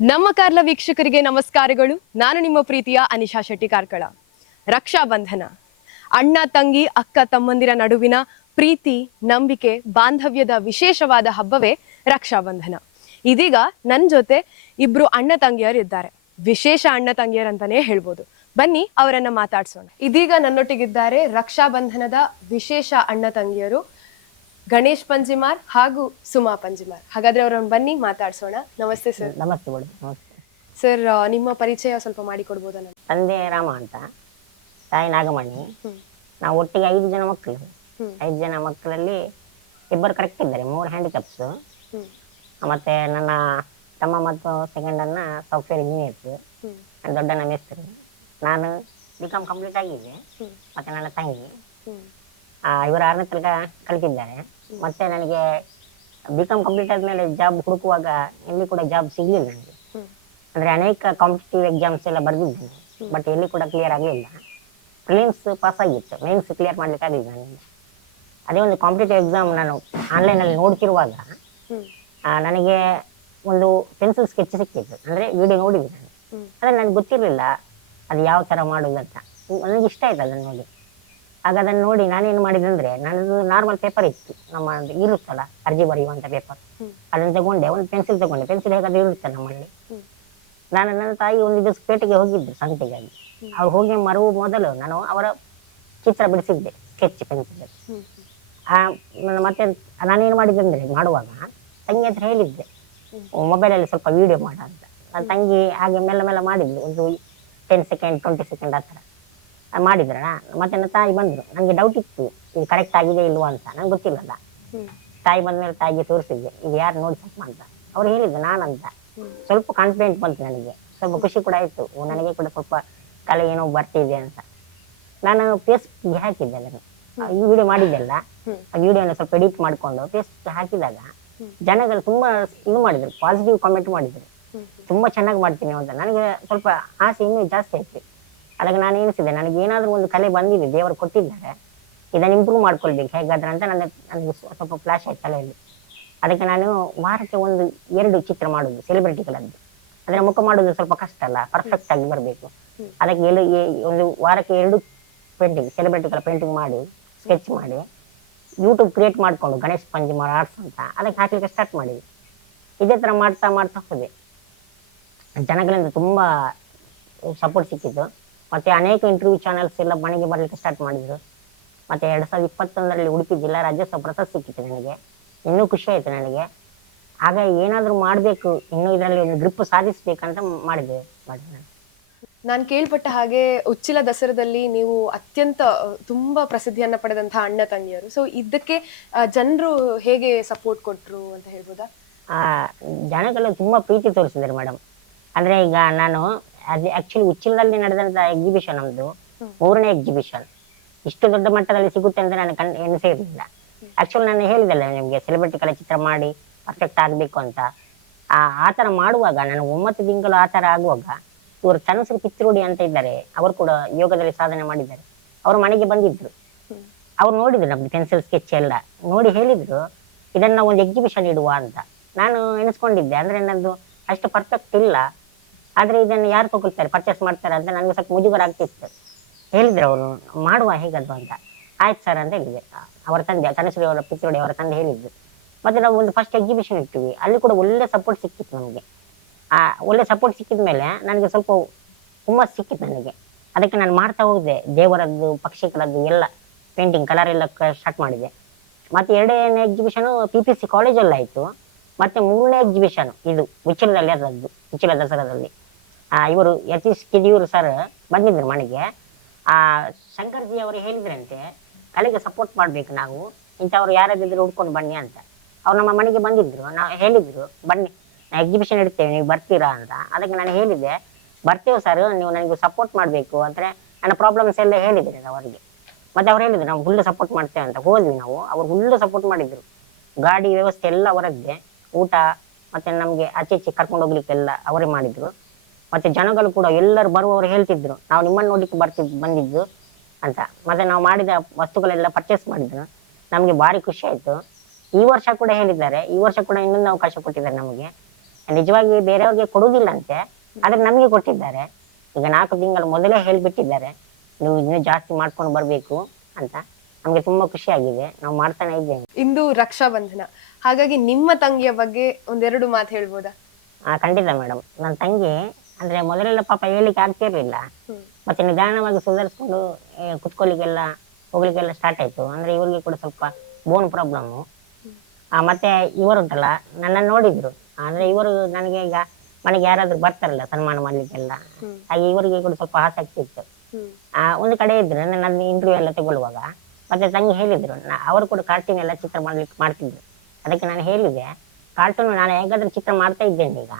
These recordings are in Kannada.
ನಮ್ಮ ಕಾರ್ಲ ವೀಕ್ಷಕರಿಗೆ ನಮಸ್ಕಾರಗಳು. ನಾನು ನಿಮ್ಮ ಪ್ರೀತಿಯ ಅನಿಶಾ ಶೆಟ್ಟಿ ಕಾರ್ಕಳ. ರಕ್ಷಾ ಬಂಧನ, ಅಣ್ಣ ತಂಗಿ ಅಕ್ಕ ತಮ್ಮಂದಿರ ನಡುವಿನ ಪ್ರೀತಿ, ನಂಬಿಕೆ, ಬಾಂಧವ್ಯದ ವಿಶೇಷವಾದ ಹಬ್ಬವೇ ರಕ್ಷಾ ಬಂಧನ. ಇದೀಗ ನನ್ನ ಜೊತೆ ಇಬ್ರು ಅಣ್ಣ ತಂಗಿಯರು ಇದ್ದಾರೆ. ವಿಶೇಷ ಅಣ್ಣ ತಂಗಿಯರಂತಾನೆ ಹೇಳ್ಬೋದು. ಬನ್ನಿ ಅವರನ್ನ ಮಾತಾಡ್ಸೋಣ. ಇದೀಗ ನನ್ನೊಟ್ಟಿಗಿದ್ದಾರೆ ರಕ್ಷಾ ಬಂಧನದ ವಿಶೇಷ ಅಣ್ಣ ತಂಗಿಯರು ಗಣೇಶ್ ಪಂಜಿಮಾರ್ ಹಾಗೂ ಸುಮಾ ಪಂಜಿಮಾರ್. ಹಾಗಾದ್ರೆ ಅವರನ್ನು ಬನ್ನಿ ಮಾತಾಡ್ಸೋಣ. ನಮಸ್ತೆ ಸರ್. ನಮಸ್ತೆ ಮೇಡಮ್. ನಮಸ್ತೆ ಸರ್, ನಿಮ್ಮ ಪರಿಚಯ ಸ್ವಲ್ಪ ಮಾಡಿಕೊಡ್ಬೋದಾ? ತಂದೆ ರಾಮ ಅಂತ, ತಾಯಿ ನಾಗಮಣಿ. ನಾವು ಒಟ್ಟಿಗೆ 5 ಜನ ಮಕ್ಕಳು. 5 ಜನ ಮಕ್ಕಳಲ್ಲಿ ಇಬ್ಬರು ಕರೆಕ್ಟ್ ಇದ್ದಾರೆ, 3 ಹ್ಯಾಂಡಿಕ್ಯಾಪ್ಸ್. ಮತ್ತೆ ನನ್ನ ತಮ್ಮ ಮತ್ತು ಸೆಕೆಂಡ್ ಅನ್ನ ಸಾಫ್ಟ್ವೇರ್ ಇಂಜಿನಿಯರ್ಸ್, ದೊಡ್ಡನ ಮೇಸ್ತ್ರಿ. ನಾನು ಬಿಕಾಮ್ ಕಂಪ್ಲೀಟ್ ಆಗಿದೆ. ಮತ್ತೆ ನನ್ನ ತಂಗಿ ಇವರು 6ನೇ ತನಕ ಕಲಿತಿದ್ದಾರೆ. ಮತ್ತೆ ನನಗೆ ಬಿಕಾಮ್ ಕಂಪ್ಲೀಟ್ ಆದ್ಮೇಲೆ ಜಾಬ್ ಹುಡುಕುವಾಗ ಎಲ್ಲಿ ಕೂಡ ಜಾಬ್ ಸಿಗ್ಲಿಲ್ಲ ನನಗೆ. ಅಂದ್ರೆ ಅನೇಕ ಕಾಂಪಿಟೇಟಿವ್ ಎಕ್ಸಾಮ್ಸ್ ಎಲ್ಲ ಬರ್ದಿದ್ದೇನೆ, ಬಟ್ ಎಲ್ಲಿ ಕೂಡ ಕ್ಲಿಯರ್ ಆಗಲಿಲ್ಲ. ಪ್ರಿಲಿಮ್ಸ್ ಪಾಸ್ ಆಗಿತ್ತು, ಮೇನ್ಸ್ ಕ್ಲಿಯರ್ ಮಾಡ್ಲಿಕ್ಕೆ ಆಗಲಿಲ್ಲ ನನಗೆ. ಅದೇ ಒಂದು ಕಾಂಪಿಟೇಟಿವ್ ಎಕ್ಸಾಮ್ ನಾನು ಆನ್ಲೈನಲ್ಲಿ ನೋಡ್ತಿರುವಾಗ ನನಗೆ ಒಂದು ಪೆನ್ಸಿಲ್ ಸ್ಕೆಚ್ ಸಿಕ್ಕಿತ್ತು. ಅಂದ್ರೆ ವಿಡಿಯೋ ನೋಡಿದ್ದೆ ನಾನು, ಅಂದ್ರೆ ನನಗೆ ಗೊತ್ತಿರಲಿಲ್ಲ ಅದು ಯಾವ ತರ ಮಾಡುದಂತ. ನನಗೆ ಇಷ್ಟ ಆಯ್ತು ಅದನ್ನು ನೋಡಿ. ಆಗ ಅದನ್ನು ನೋಡಿ ನಾನೇನು ಮಾಡಿದೆ ಅಂದ್ರೆ, ನನ್ನದು ನಾರ್ಮಲ್ ಪೇಪರ್ ಇತ್ತು, ನಮ್ಮ ಇರುತ್ತಲ್ಲ ಅರ್ಜಿ ಬರೆಯುವಂತ ಪೇಪರ್, ಅದನ್ನು ತಗೊಂಡೆ. ಒಂದು ಪೆನ್ಸಿಲ್ ತಗೊಂಡೆ. ಪೆನ್ಸಿಲ್ ಹೇಗಾದ್ರೆ ಇರುತ್ತೆ ನಮ್ಮಲ್ಲಿ. ನಾನು ನನ್ನ ತಾಯಿ ಒಂದು ದಿವಸ ಪೇಟೆಗೆ ಹೋಗಿದ್ರು ಸಂತೆಗಾಗಿ. ಅವ್ರು ಹೋಗಿ ಮರುವ ಮೊದಲು ನಾನು ಅವರ ಚಿತ್ರ ಬಿಡಿಸಿದ್ದೆ, ಸ್ಕೆಚ್ ಪೆನ್ಸಿಲ್. ಮತ್ತೆ ನಾನೇನು ಮಾಡಿದ್ದೆ ಅಂದ್ರೆ, ಮಾಡುವಾಗ ತಂಗಿ ಹತ್ರ ಹೇಳಿದ್ದೆ ಮೊಬೈಲಲ್ಲಿ ಸ್ವಲ್ಪ ವಿಡಿಯೋ ಮಾಡ ಅಂತ. ನನ್ನ ತಂಗಿ ಹಾಗೆ ಮೆಲ್ಲ ಮೆಲ್ಲ ಮಾಡಿದ್ಲು, ಒಂದು 10 ಸೆಕೆಂಡ್ 20 ಸೆಕೆಂಡ್ ಆ ಥರ ಮಾಡಿದ್ರ. ಮತ್ತೆ ನನ್ನ ತಾಯಿ ಬಂದ್ರು. ನಂಗೆ ಡೌಟ್ ಇತ್ತು ಇದು ಕರೆಕ್ಟ್ ಆಗಿದೆ ಇಲ್ವಾ ಅಂತ, ನಂಗೆ ಗೊತ್ತಿಲ್ಲಲ್ಲ. ತಾಯಿ ಬಂದ್ಮೇಲೆ ತಾಯಿಗೆ ತೋರಿಸಿದ್ದೆ, ಇದು ಯಾರು ನೋಡಿ ಸ್ವಲ್ಪ ಅಂತ. ಅವ್ರು ಹೇಳಿದ್ರು ನಾನಂತ. ಸ್ವಲ್ಪ ಕಾನ್ಫಿಡೆಂಟ್ ಬಂತು ನನಗೆ, ಸ್ವಲ್ಪ ಖುಷಿ ಕೂಡ ಆಯ್ತು. ನನಗೆ ಕೂಡ ಸ್ವಲ್ಪ ಕಲೆ ಏನೋ ಬರ್ತಿದೆ ಅಂತ. ನಾನು ಫೇಸ್ಬುಕ್ಗೆ ಹಾಕಿದ್ದೆ ಅದನ್ನು, ಈ ವಿಡಿಯೋ ಮಾಡಿದ್ದೆಲ್ಲ. ಆ ವಿಡಿಯೋನ ಸ್ವಲ್ಪ ಎಡಿಟ್ ಮಾಡ್ಕೊಂಡು ಫೇಸ್ಬುಕ್ ಹಾಕಿದಾಗ ಜನಗಳು ತುಂಬಾ ಇದು ಮಾಡಿದ್ರು, ಪಾಸಿಟಿವ್ ಕಾಮೆಂಟ್ ಮಾಡಿದ್ರು. ತುಂಬಾ ಚೆನ್ನಾಗಿ ಮಾಡ್ತೀನಿ ಅಂತ. ನನಗೆ ಸ್ವಲ್ಪ ಆಸೆ ಇನ್ನೂ ಜಾಸ್ತಿ ಆಯ್ತು. ಅದಕ್ಕೆ ನಾನು ಎನಿಸಿದೆ, ನನಗೆ ಏನಾದರೂ ಒಂದು ಕಲೆ ಬಂದಿದೆ, ದೇವರು ಕೊಟ್ಟಿದ್ದಾರೆ, ಇದನ್ನು ಇಂಪ್ರೂವ್ ಮಾಡ್ಕೊಳ್ಬೇಕು ಹೇಗಾದ್ರೆ ಅಂತ ನನಗೆ ಸ್ವಲ್ಪ ಫ್ಲಾಶ್ ಆಯ್ತು ತಲೆಯಲ್ಲಿ. ಅದಕ್ಕೆ ನಾನು ವಾರಕ್ಕೆ 1-2 ಚಿತ್ರ ಮಾಡುದು ಸೆಲೆಬ್ರಿಟಿಗಳದ್ದು. ಅದರ ಮುಖ ಮಾಡುದು ಸ್ವಲ್ಪ ಕಷ್ಟ ಅಲ್ಲ, ಪರ್ಫೆಕ್ಟ್ ಆಗಿ ಬರಬೇಕು. ಅದಕ್ಕೆ ಒಂದು ವಾರಕ್ಕೆ 2 ಪೇಂಟಿಂಗ್, ಸೆಲೆಬ್ರಿಟಿಗಳ ಪೇಂಟಿಂಗ್ ಮಾಡಿ, ಸ್ಕೆಚ್ ಮಾಡಿ, ಯೂಟ್ಯೂಬ್ ಕ್ರಿಯೇಟ್ ಮಾಡಿಕೊಂಡು ಗಣೇಶ್ ಪಂಜಿಮಾರ್ ಆರ್ಟ್ಸ್ ಅಂತ ಅದಕ್ಕೆ ಹಾಕಲಿಕ್ಕೆ ಸ್ಟಾರ್ಟ್ ಮಾಡಿದ್ವಿ. ಇದೇ ಥರ ಮಾಡ್ತಾ ಮಾಡ್ತಾ ಹೋದೆ. ಜನಗಳಿಂದ ತುಂಬಾ ಸಪೋರ್ಟ್ ಸಿಕ್ಕಿತ್ತು. ಮತ್ತೆ ಅನೇಕ ಇಂಟರ್ವ್ಯೂ ಚಾನೆಲ್ಸ್ ಎಲ್ಲ ಮನೆಗೆ ಬರ್ಲಿಕ್ಕೆ ಸ್ಟಾರ್ಟ್ ಮಾಡಿದ್ರು. ಮತ್ತೆ 2021ರಲ್ಲಿ ಉಡುಪಿ ಜಿಲ್ಲಾ ರಾಜ್ಯೋತ್ಸವ ಪ್ರಶಸ್ತಿ ಸಿಕ್ಕಿತ್ತು ನನಗೆ. ಇನ್ನೂ ಖುಷಿ ಆಯ್ತು ನನಗೆ. ಆಗ ಏನಾದರೂ ಮಾಡಬೇಕು, ಇನ್ನೂ ಇದರಲ್ಲಿ ಒಂದು ಗ್ರಿಪ್ ಸಾಧಿಸ್ಬೇಕಂತ ಮಾಡಿದೆ. ನಾನು ಕೇಳ್ಪಟ್ಟ ಹಾಗೆ ಉಚ್ಚಿಲ ದಸರಾದಲ್ಲಿ ನೀವು ಅತ್ಯಂತ ತುಂಬಾ ಪ್ರಸಿದ್ಧಿಯನ್ನ ಪಡೆದಂತಹ ಅಣ್ಣ ತಂಗಿಯರು. ಸೊ ಇದಕ್ಕೆ ಜನರು ಹೇಗೆ ಸಪೋರ್ಟ್ ಕೊಟ್ರು ಅಂತ ಹೇಳ್ಬೋದಾ? ಜನಗಳು ತುಂಬಾ ಪ್ರೀತಿ ತೋರಿಸಿದ್ದಾರೆ ಮೇಡಮ್. ಅಂದ್ರೆ ಈಗ ನಾನು ಆಕ್ಚುಲಿ ಉಚ್ಚಿಲದಲ್ಲಿ ನಡೆದಂತ ಎಕ್ಸಿಬಿಷನ್ ನಮ್ದು 3ನೇ ಎಕ್ಸಿಬಿಷನ್. ಇಷ್ಟು ದೊಡ್ಡ ಮಟ್ಟದಲ್ಲಿ ಸಿಗುತ್ತೆ ಅಂತ ನಾನು ಎಣಿಸೇ ಇರಲಿಲ್ಲ. ಆಕ್ಚುಲಿ ನಾನು ಹೇಳಿದಲ್ಲ ನಿಮ್ಗೆ, ಸೆಲೆಬ್ರಿಟಿಗಳ ಚಿತ್ರ ಮಾಡಿ ಪರ್ಫೆಕ್ಟ್ ಆಗ್ಬೇಕು ಅಂತ. ಆ ತರ ಮಾಡುವಾಗ ನಾನು 9 ತಿಂಗಳು ಆ ತರ ಆಗುವಾಗ, ಇವರು ತನಸರು ಪಿತ್ರೋಡಿ ಅಂತ ಇದ್ದಾರೆ, ಅವರು ಕೂಡ ಯೋಗದಲ್ಲಿ ಸಾಧನೆ ಮಾಡಿದ್ದಾರೆ. ಅವ್ರ ಮನೆಗೆ ಬಂದಿದ್ರು. ಅವ್ರು ನೋಡಿದ್ರು ನಮ್ದು ಪೆನ್ಸಿಲ್ ಸ್ಕೆಚ್ ಎಲ್ಲ ನೋಡಿ ಹೇಳಿದ್ರು, ಇದನ್ನ ಒಂದು ಎಕ್ಸಿಬಿಷನ್ ಇಡುವ ಅಂತ. ನಾನು ಎಣಿಸ್ಕೊಂಡಿದ್ದೆ, ಅಂದ್ರೆ ನಂದು ಅಷ್ಟು ಪರ್ಫೆಕ್ಟ್ ಇಲ್ಲ, ಆದ್ರೆ ಇದನ್ನು ಯಾರು ತಗೊಳ್ತಾರೆ, ಪರ್ಚೇಸ್ ಮಾಡ್ತಾರೆ ಅಂತ ನನಗೆ ಸ್ವಲ್ಪ ಮುಜುಗರ ಆಗ್ತಿತ್ತು. ಹೇಳಿದ್ರು ಅವರು, ಮಾಡುವ ಹೇಗದು ಅಂತ. ಆಯ್ತು ಸರ್ ಅಂತ ಹೇಳಿದೆ. ಅವರ ತಂದೆ ತನಶ್ರೀ ಅವರ ಪಿತ್ರೋಡಿ ಅವರ ತಂದೆ ಹೇಳಿದ್ರು. ಮತ್ತೆ ನಾವು ಒಂದು ಫಸ್ಟ್ ಎಕ್ಸಿಬಿಷನ್ ಇಟ್ಟಿವಿ, ಅಲ್ಲಿ ಕೂಡ ಒಳ್ಳೆ ಸಪೋರ್ಟ್ ಸಿಕ್ಕಿತ್ತು ನಮಗೆ. ಒಳ್ಳೆ ಸಪೋರ್ಟ್ ಸಿಕ್ಕಿದ ಮೇಲೆ ನನಗೆ ಸ್ವಲ್ಪ ಹುಮ್ಮಸ್ ಸಿಕ್ಕಿತ್ತು ನನಗೆ. ಅದಕ್ಕೆ ನಾನು ಮಾಡ್ತಾ ಹೋದೆ, ದೇವರದ್ದು ಪಕ್ಷಿಗಳದ್ದು ಎಲ್ಲ ಪೇಂಟಿಂಗ್ ಕಲರ್ ಎಲ್ಲ ಸ್ಟಾರ್ಟ್ ಮಾಡಿದೆ. ಮತ್ತೆ 2ನೇ ಎಕ್ಸಿಬಿಷನ್ PPC ಕಾಲೇಜಲ್ಲಿ ಆಯ್ತು. ಮತ್ತೆ 3ನೇ ಎಕ್ಸಿಬಿಷನ್ ಇದು ಉಚ್ಚಿಲದಲ್ಲಿ ಅದದ್ದು, ಉಚ್ಚಿಲ ದಸರಾದಲ್ಲಿ. ಇವರು ಯತೀಶ್ ಕಿಡಿಯೂರು ಸರ್ ಬಂದಿದ್ರು ಮನೆಗೆ. ಶಂಕರ್ಜಿ ಅವರು ಹೇಳಿದ್ರಂತೆ, ಕಲೆಗೆ ಸಪೋರ್ಟ್ ಮಾಡ್ಬೇಕು ನಾವು, ಇಂಥವ್ರು ಯಾರಾದಿದ್ರು ಹುಡ್ಕೊಂಡು ಬನ್ನಿ ಅಂತ. ಅವ್ರು ನಮ್ಮ ಮನೆಗೆ ಬಂದಿದ್ರು. ನಾವು ಹೇಳಿದ್ರು, ಬನ್ನಿ ಎಕ್ಸಿಬಿಷನ್ ಇಡ್ತೇವೆ, ನೀವು ಬರ್ತೀರಾ ಅಂತ. ಅದಕ್ಕೆ ನಾನು ಹೇಳಿದ್ದೆ, ಬರ್ತೇವೆ ಸರ್, ನೀವು ನನಗೆ ಸಪೋರ್ಟ್ ಮಾಡಬೇಕು ಅಂದರೆ. ನನ್ನ ಪ್ರಾಬ್ಲಮ್ಸ್ ಎಲ್ಲ ಹೇಳಿದ್ರೆ ಅವರಿಗೆ. ಮತ್ತೆ ಅವ್ರು ಹೇಳಿದ್ರು, ನಾವು ಫುಲ್ ಸಪೋರ್ಟ್ ಮಾಡ್ತೇವೆ ಅಂತ. ಹೋದ್ವಿ ನಾವು, ಅವ್ರು ಫುಲ್ ಸಪೋರ್ಟ್ ಮಾಡಿದ್ರು. ಗಾಡಿ ವ್ಯವಸ್ಥೆ ಎಲ್ಲ ಅವರದ್ದೇ, ಊಟ ಮತ್ತೆ ನಮಗೆ ಆಚೆ ಈಚೆ ಕರ್ಕೊಂಡು ಹೋಗ್ಲಿಕ್ಕೆಲ್ಲ ಅವರೇ ಮಾಡಿದ್ರು. ಮತ್ತೆ ಜನಗಳು ಕೂಡ ಎಲ್ಲರೂ ಬರುವವರು ಹೇಳ್ತಿದ್ರು, ನಾವು ನಿಮ್ಮನ್ನು ನೋಡ್ಲಿಕ್ಕೆ ಬಂದಿದ್ದು ಅಂತ. ಮತ್ತೆ ನಾವು ಮಾಡಿದ ವಸ್ತುಗಳೆಲ್ಲ ಪರ್ಚೇಸ್ ಮಾಡಿದ್ರು. ನಮಗೆ ಭಾರಿ ಖುಷಿ ಆಯ್ತು. ಈ ವರ್ಷ ಕೂಡ ಹೇಳಿದ್ದಾರೆ, ಈ ವರ್ಷ ಕೂಡ ಇನ್ನೊಂದು ಅವಕಾಶ ಕೊಟ್ಟಿದ್ದಾರೆ ನಮಗೆ. ನಿಜವಾಗಿ ಬೇರೆಯವ್ರಿಗೆ ಕೊಡುವುದಿಲ್ಲ ಅಂತೆ, ಆದ್ರೆ ನಮಗೆ ಕೊಟ್ಟಿದ್ದಾರೆ. ಈಗ 4 ತಿಂಗಳು ಮೊದಲೇ ಹೇಳ್ಬಿಟ್ಟಿದ್ದಾರೆ, ನೀವು ಇನ್ನೂ ಜಾಸ್ತಿ ಮಾಡ್ಕೊಂಡು ಬರ್ಬೇಕು ಅಂತ. ನಮ್ಗೆ ತುಂಬಾ ಖುಷಿ ಆಗಿದೆ, ನಾವು ಮಾಡ್ತಾನೆ ಇದ್ದೇವೆ. ಇಂದು ರಕ್ಷಾ ಬಂಧನ, ಹಾಗಾಗಿ ನಿಮ್ಮ ತಂಗಿಯ ಬಗ್ಗೆ ಒಂದೆರಡು ಮಾತು ಹೇಳ್ಬೋದಾ? ಖಂಡಿತ ಮೇಡಮ್. ನನ್ನ ತಂಗಿ ಅಂದ್ರೆ ಮೊದಲೆಲ್ಲ ಪಾಪ ಹೇಳಿಕ್ಕೆ ಆಗ್ತಿರ್ಲಿಲ್ಲ, ಮತ್ತೆ ನಿಧಾನವಾಗಿ ಸುಧಾರಿಸ್ಕೊಂಡು ಕುತ್ಕೊಳ್ಳಿಕ್ಕೆಲ್ಲ ಹೋಗ್ಲಿಕ್ಕೆಲ್ಲ ಸ್ಟಾರ್ಟ್ ಆಯ್ತು. ಅಂದ್ರೆ ಇವ್ರಿಗೆ ಕೂಡ ಸ್ವಲ್ಪ ಬೋನ್ ಪ್ರಾಬ್ಲಮ್. ಮತ್ತೆ ಇವರುಂಟಲ್ಲ ನನ್ನ ನೋಡಿದ್ರು, ಅಂದ್ರೆ ಇವರು ನನಗೆ ಈಗ ಮನೆಗೆ ಯಾರಾದ್ರೂ ಬರ್ತಾರಲ್ಲ ಸನ್ಮಾನ ಮಾಡ್ಲಿಕ್ಕೆಲ್ಲ, ಹಾಗೆ ಇವರಿಗೆ ಕೂಡ ಸ್ವಲ್ಪ ಆಸಕ್ತಿ ಇತ್ತು. ಒಂದು ಕಡೆ ಇದ್ರು ನನ್ನ ಇಂಟರ್ವ್ಯೂ ಎಲ್ಲ ತಗೊಳ್ಳುವಾಗ, ಮತ್ತೆ ತಂಗಿ ಹೇಳಿದ್ರು ಅವರು ಕೂಡ ಕಾರ್ಟೂನ್ ಎಲ್ಲ ಚಿತ್ರ ಮಾಡ್ತಿದ್ರು. ಅದಕ್ಕೆ ನಾನು ಹೇಳಿದೆ, ಕಾರ್ಟೂನ್ ನಾನು ಹೇಗಾದ್ರೂ ಚಿತ್ರ ಮಾಡ್ತಾ ಇದ್ದೇನೆ, ಈಗ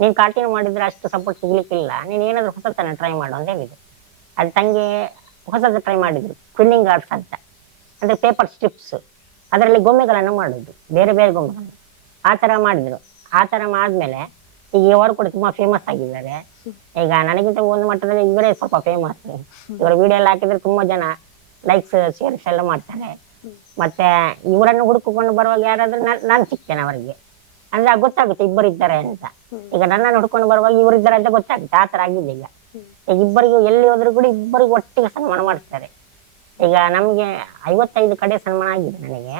ನೀನ್ ಕಾರ್ಟೂನ್ ಮಾಡಿದ್ರೆ ಅಷ್ಟು ಸಪೋರ್ಟ್ ಸಿಗ್ಲಿಕ್ಕಿಲ್ಲ, ನೀನ್ ಏನಾದ್ರು ಹೊಸತನ ಟ್ರೈ ಮಾಡು ಅಂತ ಹೇಳಿದ್ರು. ಅದು ತಂಗಿ ಹೊಸದು ಟ್ರೈ ಮಾಡಿದ್ರು, ಕ್ವಿಲ್ಲಿಂಗ್ ಆರ್ಟ್ಸ್ ಅಂತ, ಅಂದ್ರೆ ಪೇಪರ್ ಸ್ಟ್ರಿಪ್ಸ್, ಅದರಲ್ಲಿ ಗೊಂಬೆಗಳನ್ನು ಮಾಡುದು, ಬೇರೆ ಬೇರೆ ಗೊಂಬೆಗಳನ್ನು ಆ ತರ ಮಾಡಿದ್ರು. ಆ ತರ ಆದ್ಮೇಲೆ ಈಗ ಇವರು ಕೂಡ ತುಂಬಾ ಫೇಮಸ್ ಆಗಿದ್ದಾರೆ. ಈಗ ನನಗಿಂತ ಒಂದು ಮಟ್ಟದಲ್ಲಿ ಇವರೇ ಸ್ವಲ್ಪ ಫೇಮಸ್. ಇವರ ವಿಡಿಯೋ ಎಲ್ಲ ಹಾಕಿದ್ರೆ ತುಂಬಾ ಜನ ಲೈಕ್ಸ್ ಶೇರ್ಸ್ ಎಲ್ಲ ಮಾಡ್ತಾರೆ. ಮತ್ತೆ ಇವರನ್ನು ಹುಡುಕಿಕೊಂಡು ಬರುವಾಗ ಯಾರಾದ್ರೂ ನಾನು ಸಿಗ್ತೇನೆ ಅವರಿಗೆ, ಅಂದ್ರೆ ಗೊತ್ತಾಗುತ್ತೆ ಇಬ್ಬರು ಇದ್ದಾರೆ ಅಂತ. ಈಗ ನನ್ನನ್ನು ಹುಡ್ಕೊಂಡು ಬರುವಾಗ ಇವರಿದ್ದಾರೆ ಅಂತ ಗೊತ್ತಾಗುತ್ತೆ, ಆ ತರ ಆಗಿದೆ. ಈಗ ಇಬ್ಬರಿಗೂ ಎಲ್ಲಿ ಹೋದ್ರು ಕೂಡ ಇಬ್ಬರಿಗೂ ಒಟ್ಟಿಗೆ ಸನ್ಮಾನ ಮಾಡ್ತಾರೆ. ಈಗ ನಮ್ಗೆ 55 ಕಡೆ ಸನ್ಮಾನ ಆಗಿದೆ, ನನಗೆ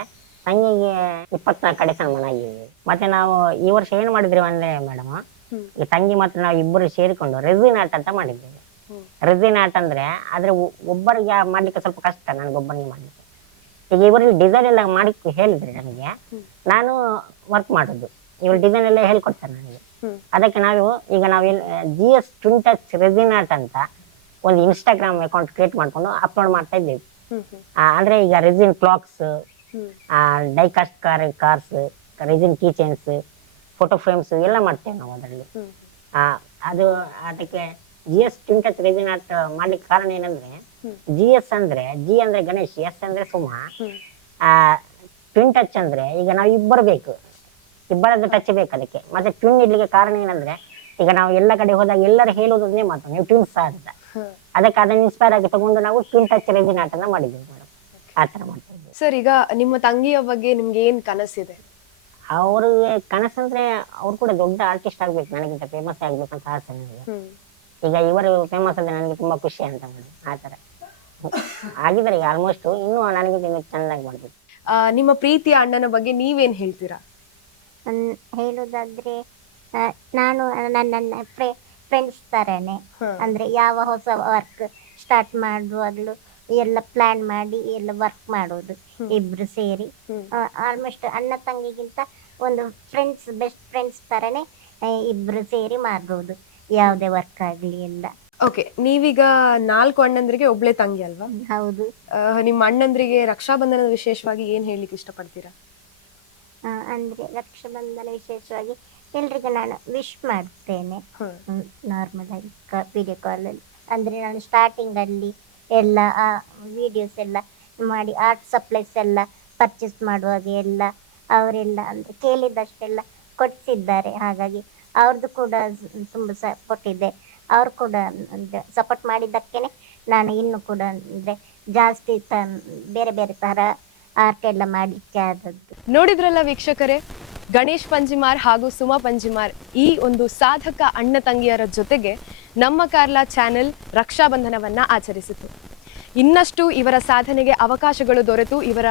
ತಂಗಿಗೆ 24 ಕಡೆ ಸನ್ಮಾನ ಆಗಿದೆ. ಮತ್ತೆ ನಾವು ಈ ವರ್ಷ ಏನ್ ಮಾಡಿದ್ರಿ ಅಂದ್ರೆ ಮೇಡಮ್, ಈ ತಂಗಿ ಮಾತ್ರ ನಾವು ಇಬ್ಬರು ಸೇರಿಕೊಂಡು ರೆಸಿನ್ ಆರ್ಟ್ ಅಂತ ಮಾಡಿದ್ದೇವೆ. ರೆಸಿನ್ ಆರ್ಟ್ ಅಂದ್ರೆ ಆದ್ರೆ ಒಬ್ಬರಿಗೆ ಮಾಡ್ಲಿಕ್ಕೆ ಸ್ವಲ್ಪ ಕಷ್ಟ, ನನ್ಗೊಬ್ಬನಿಗೆ ಮಾಡ್ಲಿಕ್ಕೆ. ಈಗ ಇವರಲ್ಲಿ ಡಿಸೈನ್ ಎಲ್ಲ ಮಾಡಿ ಹೇಳಿದ್ರೆ ನನಗೆ, ನಾನು ವರ್ಕ್ ಮಾಡೋದು, ಇವ್ರ ಡಿಸೈನ್ ಎಲ್ಲ ಹೇಳ್ಕೊಡ್ತಾರೆ ನನಗೆ. ಅದಕ್ಕೆ ನಾವು GS twin touch resin art ಅಂತ ಒಂದು ಇನ್ಸ್ಟಾಗ್ರಾಮ್ ಅಕೌಂಟ್ ಕ್ರಿಯೇಟ್ ಮಾಡ್ಕೊಂಡು ಅಪ್ಲೋಡ್ ಮಾಡ್ತಾ ಇದ್ದೇವೆ. ಅಂದ್ರೆ ಈಗ resin clocks, diecast cars, resin key chains, photo frames ಎಲ್ಲ ಮಾಡ್ತೇವೆ ನಾವು ಅದರಲ್ಲಿ. ಅದು ಅದಕ್ಕೆ GS twin touch resin art ಮಾಡ್ಲಿಕ್ಕೆ ಕಾರಣ ಏನಂದ್ರೆ, GS ಅಂದ್ರೆ G ಅಂದ್ರೆ ಗಣೇಶ್, S ಅಂದ್ರೆ ಸುಮ, ಟ್ವಿನ್ ಟಚ್ ಅಂದ್ರೆ ಈಗ ನಾವು ಇಬ್ಬರು ಬೇಕು, ಇಬ್ಬರದ್ದು ಟಚ್ ಬೇಕು ಅದಕ್ಕೆ. ಮತ್ತೆ ಟ್ವಿನ್ ಇಡ್ಲಿಕ್ಕೆ ಕಾರಣ ಏನಂದ್ರೆ, ಈಗ ನಾವು ಎಲ್ಲ ಕಡೆ ಹೋದಾಗ ಎಲ್ಲರೂ ಹೇಳೋದನ್ನೇ ಮಾತು, ನೀವು ಟ್ವಿನ್ಸ್ ಅಂತ. ಅದಕ್ಕೆ ಅದನ್ನ ಇನ್ಸ್ಪೈರ್ ಆಗಿ ತಗೊಂಡು ನಾವು ಟ್ವಿನ್ ಟಚ್ ರೆಸಿನ್ ಆರ್ಟ್ ಅನ್ನ ಮಾಡಿದ್ವಿ ಮೇಡಮ್. ಆ ತರ ಮಾಡ್ತಾ ಇದ್ವಿ. ಸರ್, ಈಗ ನಿಮ್ಮ ತಂಗಿಯ ಬಗ್ಗೆ ನಿಮ್ಗೆ ಏನ್ ಕನಸಿದೆ? ಅವ್ರಿಗೆ ಕನಸಂದ್ರೆ ಅವ್ರು ಕೂಡ ದೊಡ್ಡ ಆರ್ಟಿಸ್ಟ್ ಆಗ್ಬೇಕು, ನನಗಿಂತ ಫೇಮಸ್ ಆಗ್ಬೇಕಂತ ಆಸೆ ನನಗೆ. ಈಗ ಇವರು ಫೇಮಸ್ ಅಂದ್ರೆ ನನಗೆ ತುಂಬಾ ಖುಷಿ ಅಂತ ಮೇಡಮ್. ಆ ತರ ಆಗಿದ್ದಾರೆ ಈಗ ಆಲ್ಮೋಸ್ಟ್, ಇನ್ನೂ ನನಗಿಂತ ಇನ್ನೂ ಚೆನ್ನಾಗಿ ಮಾಡ್ಬೇಕು. ನಿಮ್ಮ ಪ್ರೀತಿಯ ಅಣ್ಣನ ಬಗ್ಗೆ ನೀವೇನ್ ಹೇಳ್ತೀರಾ? ಹೇಳುದಾದ್ರೆ ನಾನು ನನ್ನ ಫ್ರೆಂಡ್ಸ್ ತರನೇ, ಅಂದ್ರೆ ಯಾವ ಹೊಸ ವರ್ಕ್ ಸ್ಟಾರ್ಟ್ ಮಾಡುವಾಗ್ಲೂ ಎಲ್ಲ ಪ್ಲಾನ್ ಮಾಡಿ ಎಲ್ಲ ವರ್ಕ್ ಮಾಡೋದು ಇಬ್ರು ಸೇರಿ. ಆಲ್ಮೋಸ್ಟ್ ಅಣ್ಣ ತಂಗಿಗಿಂತ ಒಂದು ಫ್ರೆಂಡ್ಸ್, ಬೆಸ್ಟ್ ಫ್ರೆಂಡ್ಸ್ ತರನೇ ಇಬ್ರು ಸೇರಿ ಮಾಡ್ಬೋದು ಯಾವುದೇ ವರ್ಕ್ ಆಗ್ಲಿ ಎಲ್ಲ. ಓಕೆ, ನೀವೀಗ 4 ಅಣ್ಣಂದ್ರಿಗೆ ಒಬ್ಳೆ ತಂಗಿ ಅಲ್ವಾ? ಹೌದು. ನಿಮ್ಮ ಅಣ್ಣಂದ್ರಿಗೆ ರಕ್ಷಾ ಬಂಧನದ ವಿಶೇಷವಾಗಿ ಏನ್ ಹೇಳ್ಲಿಕ್ಕೆ ಇಷ್ಟಪಡ್ತೀರಾ? ಅಂದ್ರೆ ರಕ್ಷಾಬಂಧನ ವಿಶೇಷವಾಗಿ ಎಲ್ರಿಗೂ ನಾನು ವಿಶ್ ಮಾಡ್ತೇನೆ, ನಾರ್ಮಲ್ ಆಗಿ ವಿಡಿಯೋ ಕಾಲಲ್ಲಿ. ಅಂದ್ರೆ ನಾನು ಸ್ಟಾರ್ಟಿಂಗ್ ಅಲ್ಲಿ ಎಲ್ಲ ವಿಡಿಯೋಸ್ ಎಲ್ಲ ಮಾಡಿ ಆರ್ಟ್ ಸಪ್ಲೈಸ್ ಎಲ್ಲ ಪರ್ಚೇಸ್ ಮಾಡುವಾಗ ಎಲ್ಲ ಅವರೆಲ್ಲ ಅಂದ್ರೆ ಕೇಳಿದಷ್ಟೆಲ್ಲ ಕೊಡಿಸಿದ್ದಾರೆ. ಹಾಗಾಗಿ ಅವ್ರದ್ದು ಕೂಡ ತುಂಬ ಸಪೋರ್ಟ್ ಇದೆ. ಅವ್ರು ಕೂಡ ಸಪೋರ್ಟ್ ಮಾಡಿದ್ದಕ್ಕೇನೆ ನಾನು ಇನ್ನು ಕೂಡ ಅಂದ್ರೆ ಜಾಸ್ತಿ ಬೇರೆ ಬೇರೆ ತರ ಆರ್ಟ್ ಎಲ್ಲ ಮಾಡ್ಲಿಕ್ಕೆ ಆದದ್ದು. ನೋಡಿದ್ರಲ್ಲ ವೀಕ್ಷಕರೇ, ಗಣೇಶ್ ಪಂಜಿಮಾರ್ ಹಾಗೂ ಸುಮಾ ಪಂಜಿಮಾರ್ ಈ ಒಂದು ಸಾಧಕ ಅಣ್ಣ ತಂಗಿಯರ ಜೊತೆಗೆ ನಮ್ಮ ಕಾರ್ಲಾ ಚಾನೆಲ್ ರಕ್ಷಾ ಬಂಧನವನ್ನ ಆಚರಿಸಿತು. ಇನ್ನಷ್ಟು ಇವರ ಸಾಧನೆಗೆ ಅವಕಾಶಗಳು ದೊರೆತು ಇವರ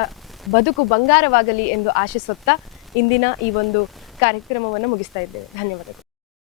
ಬದುಕು ಬಂಗಾರವಾಗಲಿ ಎಂದು ಆಶಿಸುತ್ತಾ ಇಂದಿನ ಈ ಒಂದು ಕಾರ್ಯಕ್ರಮವನ್ನು ಮುಗಿಸ್ತಾ ಇದ್ದೇವೆ. ಧನ್ಯವಾದಗಳು.